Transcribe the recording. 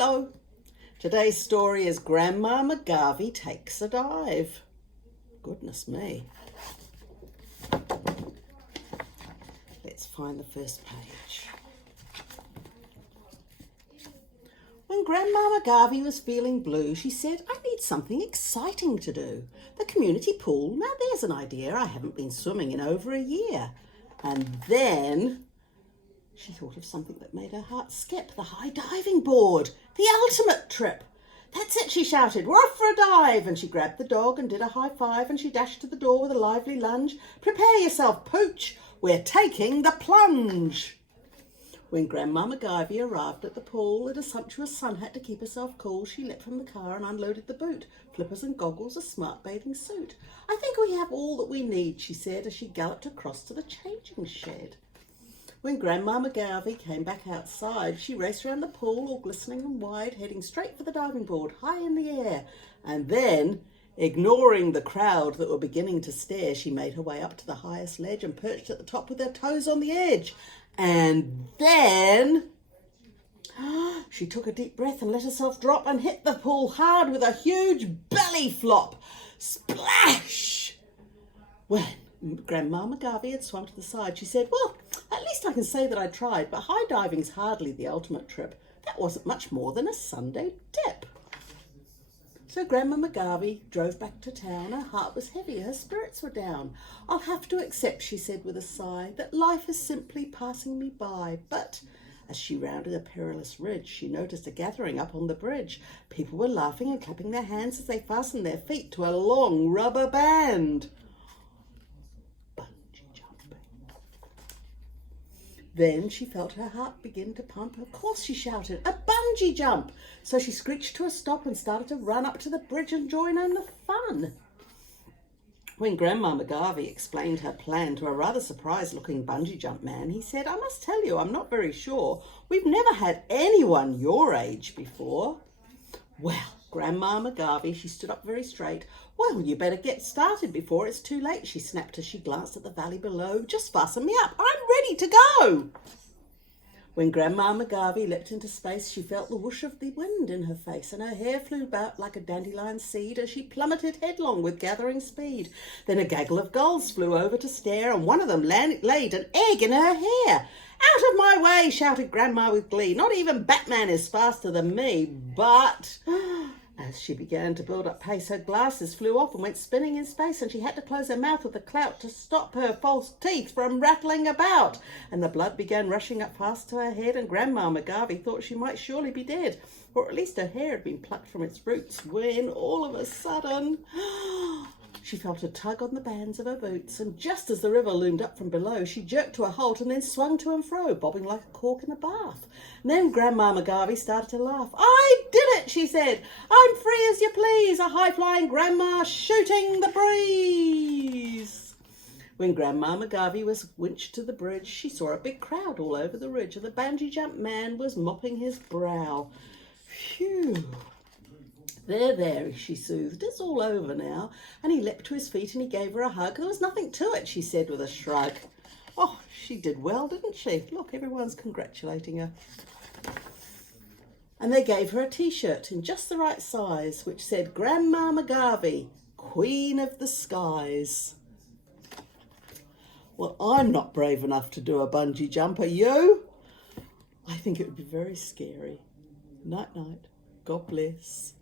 Hello. Today's story is Grandma McGarvey Takes a Dive. Goodness me. Let's find the first page. When Grandma McGarvey was feeling blue, she said, I need something exciting to do. The community pool, now there's an idea. I haven't been swimming in over a year. And then she thought of something that made her heart skip, the high diving board, the ultimate trip. That's it, she shouted. We're off for a dive. And she grabbed the dog and did a high five, and she dashed to the door with a lively lunge. Prepare yourself, Pooch. We're taking the plunge. When Grandma McGarvey arrived at the pool in a sumptuous sun hat to keep herself cool, she leapt from the car and unloaded the boot, flippers and goggles, a smart bathing suit. I think we have all that we need, she said as she galloped across to the changing shed. When Grandma McGarvey came back outside, she raced around the pool, all glistening and wide, heading straight for the diving board, high in the air. And then, ignoring the crowd that were beginning to stare, she made her way up to the highest ledge and perched at the top with her toes on the edge. And then she took a deep breath and let herself drop and hit the pool hard with a huge belly flop. Splash! When Grandma McGarvey had swum to the side, she said, well, at least I can say that I tried, but high diving's hardly the ultimate trip. That wasn't much more than a Sunday dip. So Grandma McGarvey drove back to town. Her heart was heavy, her spirits were down. I'll have to accept, she said with a sigh, that life is simply passing me by. But as she rounded a perilous ridge, she noticed a gathering up on the bridge. People were laughing and clapping their hands as they fastened their feet to a long rubber band. Then she felt her heart begin to pump. Of course, she shouted, a bungee jump! So she screeched to a stop and started to run up to the bridge and join in the fun. When Grandma McGarvey explained her plan to a rather surprised-looking bungee jump man, he said, I must tell you, I'm not very sure. We've never had anyone your age before. Well, Grandma McGarvey, she stood up very straight. Well, you better get started before it's too late, she snapped as she glanced at the valley below. Just fasten me up. I'm ready to go. When Grandma McGarvey leapt into space, she felt the whoosh of the wind in her face, and her hair flew about like a dandelion seed as she plummeted headlong with gathering speed. Then a gaggle of gulls flew over to stare, and one of them laid an egg in her hair. Out of my way, shouted Grandma with glee. Not even Batman is faster than me. But as she began to build up pace, her glasses flew off and went spinning in space, and she had to close her mouth with a clout to stop her false teeth from rattling about. And the blood began rushing up fast to her head, and Grandma McGarvey thought she might surely be dead, or at least her hair had been plucked from its roots, when all of a sudden she felt a tug on the bands of her boots, and just as the river loomed up from below, she jerked to a halt and then swung to and fro, bobbing like a cork in a bath. And then Grandma McGarvey started to laugh. I did it, she said. I'm free as you please, a high-flying grandma shooting the breeze. When Grandma McGarvey was winched to the bridge, she saw a big crowd all over the ridge, and the bungee jump man was mopping his brow. Phew. There, she soothed. It's all over now. And he leapt to his feet and he gave her a hug. There was nothing to it, she said with a shrug. Oh, she did well, didn't she? Look, everyone's congratulating her. And they gave her a t-shirt in just the right size, which said, Grandma McGarvey, Queen of the Skies. Well, I'm not brave enough to do a bungee jump, are you? I think it would be very scary. Night-night. God bless.